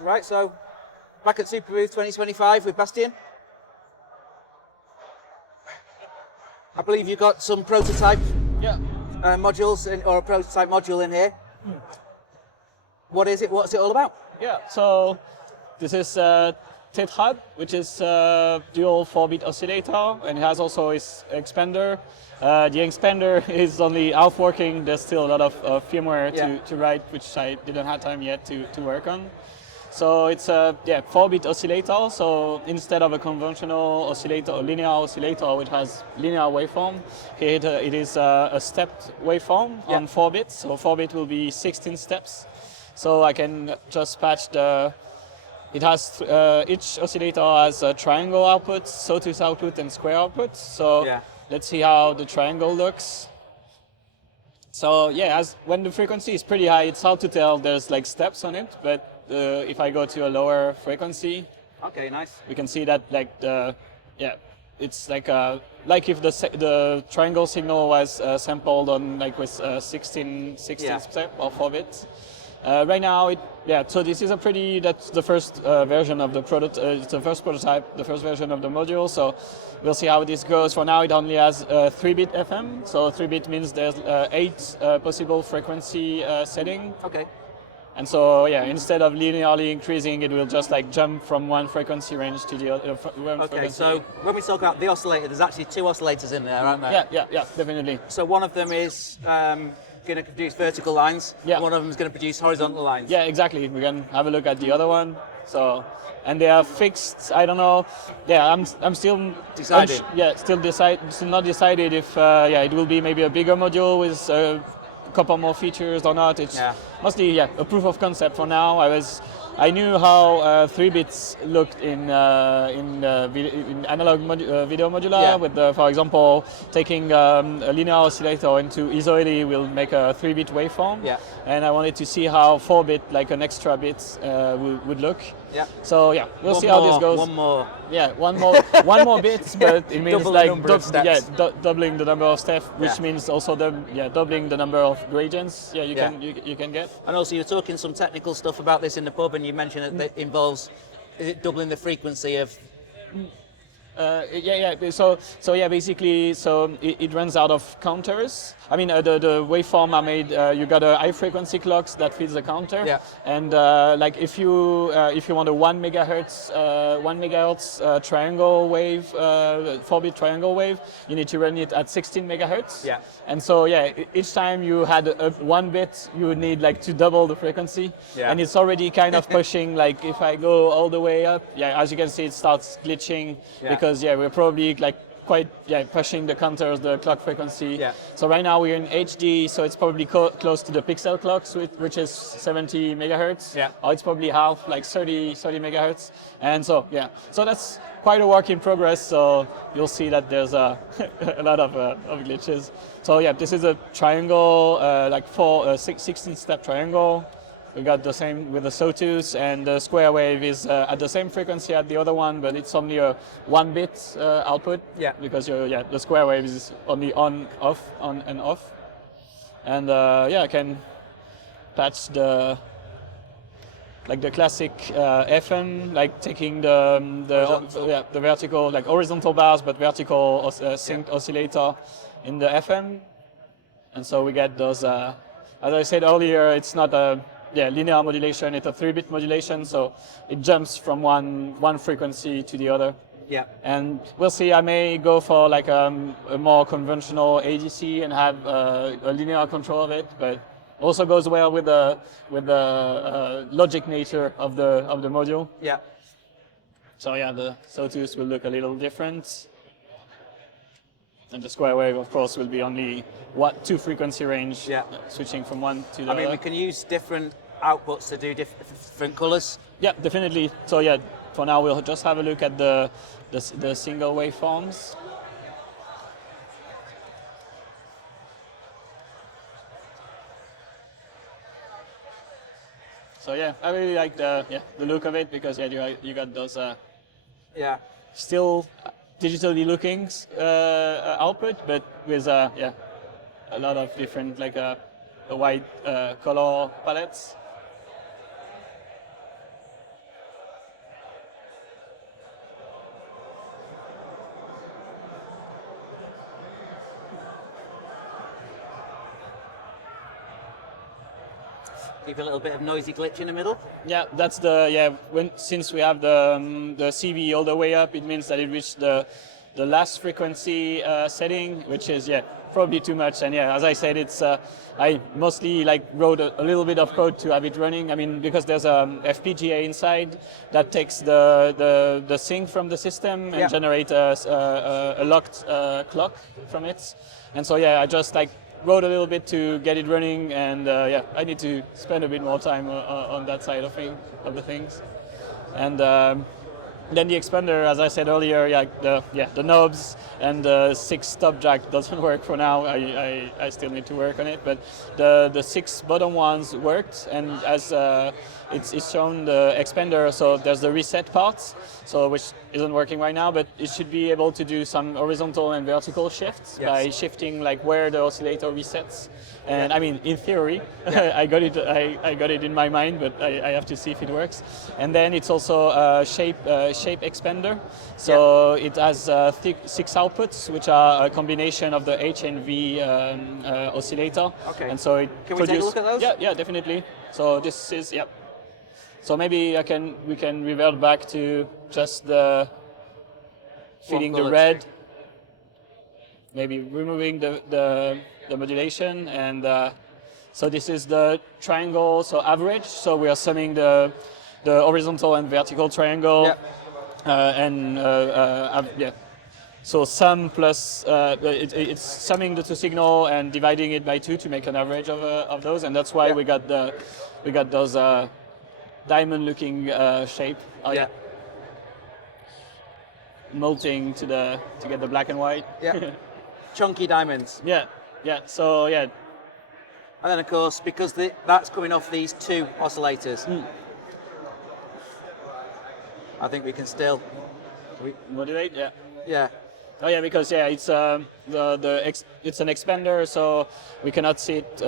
Right, so back at Superbooth 2025 with Bastien. I believe you've got some prototype modules or a prototype module in here. What is it? What's it all about? Yeah, so this is Tetrade, which is a dual 4-bit oscillator, and it has also its expander. The expander is only half working. There's still a lot of firmware to write, which I didn't have time yet to work on. So it's a 4-bit oscillator. So instead of a conventional oscillator, a linear oscillator which has linear waveform, it is a stepped waveform on 4 bits. So 4-bit will be 16 steps. So I can just patch the. It has each oscillator has a triangle output, sawtooth output, and square output. So let's see how the triangle looks. So when the frequency is pretty high, it's hard to tell. There's like steps on it, but if I go to a lower frequency, okay, nice. We can see that it's like if the triangle signal was sampled on like with 16 step or 4 bits. Right now, so this is that's the first version of the product. It's the first prototype, the first version of the module. So we'll see how this goes. For now, it only has 3-bit FM. So 3-bit means there's 8 possible frequency setting. Okay. And so, instead of linearly increasing, it will just like jump from one frequency range to the other. Okay, so when we talk about the oscillator, there's actually 2 oscillators in there, aren't there? Yeah, definitely. So one of them is going to produce vertical lines. Yeah. One of them is going to produce horizontal lines. Yeah, exactly. We can have a look at the other one. So, and they are fixed. I don't know. Yeah, I'm still decided. Still not decided if it will be maybe a bigger module with a couple more features or not. It's mostly a proof of concept for now. I knew how 3 bits looked in analog video modular with, for example, taking a linear oscillator into isoly will make a 3-bit waveform. Yeah. And I wanted to see how 4-bit, like an extra bit, would look. Yeah. So we'll see how this goes. One more. Yeah, one more bit, but it means doubling the number of steps, which means also doubling the number of gradients. Yeah, you can get. And also, you're talking some technical stuff about this in the pub, and you mentioned that involves doubling the frequency of. Basically, it runs out of counters. I mean, the waveform are made. You got a high frequency clocks that feeds the counter. Yeah. And like if you want a 1 megahertz triangle wave, 4-bit triangle wave, you need to run it at 16 megahertz. Yeah. And so each time you had 1 bit, you would need like to double the frequency. Yeah. And it's already kind of pushing. Like if I go all the way up, as you can see, it starts glitching because we're probably like quite pushing the counters, the clock frequency. Yeah. So right now we're in HD, so it's probably close to the pixel clocks, which is 70 megahertz. Yeah. Or it's probably half, like 30 megahertz. And so so that's quite a work in progress. So you'll see that there's a lot of glitches. So this is a triangle, 16-step triangle. We got the same with the sawtooth, and the square wave is at the same frequency as the other one, but it's only a 1-bit output. Yeah. Because the square wave is only on and off. And I can patch the classic FM, like taking the vertical, like horizontal bars, but vertical synced oscillator in the FM. And so we get those. As I said earlier, it's not a linear modulation, it's a 3-bit modulation, so it jumps from one frequency to the other. Yeah. And we'll see, I may go for like a more conventional ADC and have a linear control of it, but also goes well with the logic nature of the module. Yeah. So the sawtooth will look a little different. And the square wave, of course, will be only 2 frequency range, switching from one to the other. I mean, we can use different outputs to do different colors. Yeah, definitely. So for now we'll just have a look at the single waveforms. So yeah, I really like the look of it because you got those still digitally looking output, but with a lot of different like a wide color palettes. Give a little bit of noisy glitch in the middle. Yeah, that's since we have the CV all the way up, it means that it reached the last frequency setting, which is probably too much. And as I said, it's I mostly like wrote a little bit of code to have it running. I mean, because there's a FPGA inside that takes the sync from the system and generate a locked clock from it. And so I just like wrote a little bit to get it running, and I need to spend a bit more time on that side of the things. And then the expander, as I said earlier, the knobs and the 6 stop jack doesn't work for now. I still need to work on it, but the 6 bottom ones worked, and as it's shown the expander, so there's the reset part, so which isn't working right now, but it should be able to do some horizontal and vertical shifts by shifting like where the oscillator resets. And I mean, in theory, I got it in my mind, but I have to see if it works. And then it's also a shape expander, so it has 6 outputs, which are a combination of the H and V oscillator. Okay. And so it Can we take a look at those? Yeah, definitely. So this is So maybe we can revert back to just the feeding the red, maybe removing the modulation, and so this is the triangle, so average. So we are summing the horizontal and vertical triangle, So sum plus it's summing the 2 signal and dividing it by 2 to make an average of those, and that's why we got those diamond-looking shape. Molting to get the black and white. Yeah. Chunky diamonds. So And then of course, because that's coming off these 2 oscillators, I think we can still modulate. Yeah. Oh yeah, because it's it's an expander, so we cannot see it.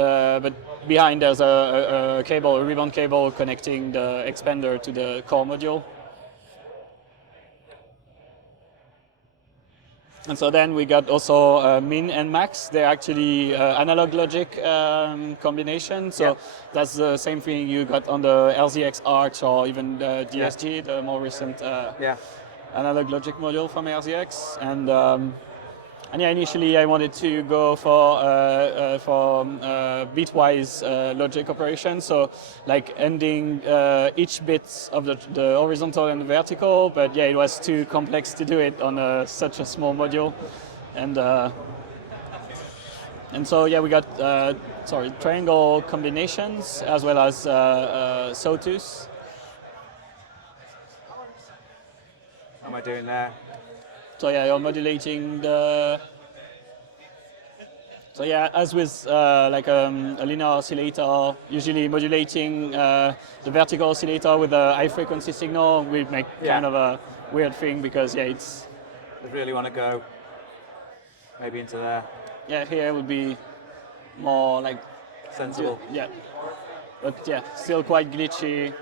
But behind there's a cable, a ribbon cable connecting the expander to the core module. And so then we got also min and max. They're actually analog logic combination. So that's the same thing you got on the LZX Arch or even the DSG, the more recent analog logic module from LZX. And initially I wanted to go for bitwise logic operation, so like ending each bit of the horizontal and the vertical, but it was too complex to do it on such a small module, and so we got triangle combinations as well as sawtooth. What am I doing there? So you're modulating the. So as with like a linear oscillator, usually modulating the vertical oscillator with a high frequency signal will make kind of a weird thing because it's. I really want to go maybe into there. Yeah, here would be more like sensible. Yeah, but still quite glitchy.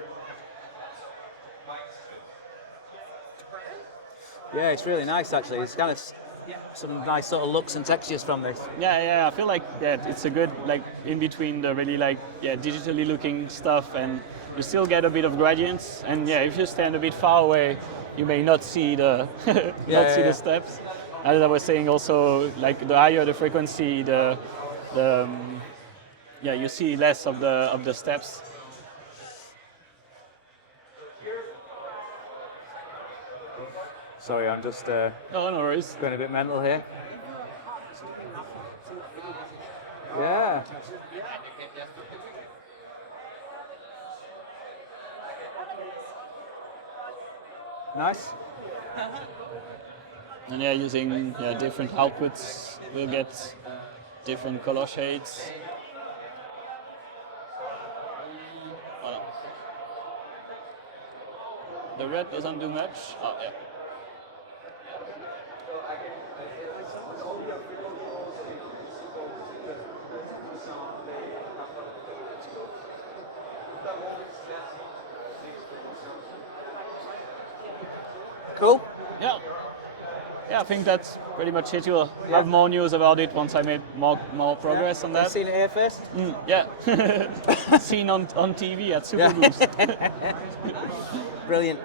Yeah, it's really nice actually. It's kind of some nice sort of looks and textures from this. I feel like it's a good like in between the really like digitally looking stuff, and you still get a bit of gradients. And if you stand a bit far away, you may not see the the steps. As I was saying, also like the higher the frequency, you see less of the steps. Sorry, I'm just no worries. Going a bit mental here. Yeah. Nice. And using different outputs, we'll get different color shades. the red doesn't do much. Oh, yeah. Cool. Yeah. Yeah, I think that's pretty much it. You'll have more news about it once I made more progress on that. You've seen it here first? Yeah. Seen on TV at Superbooth. Brilliant.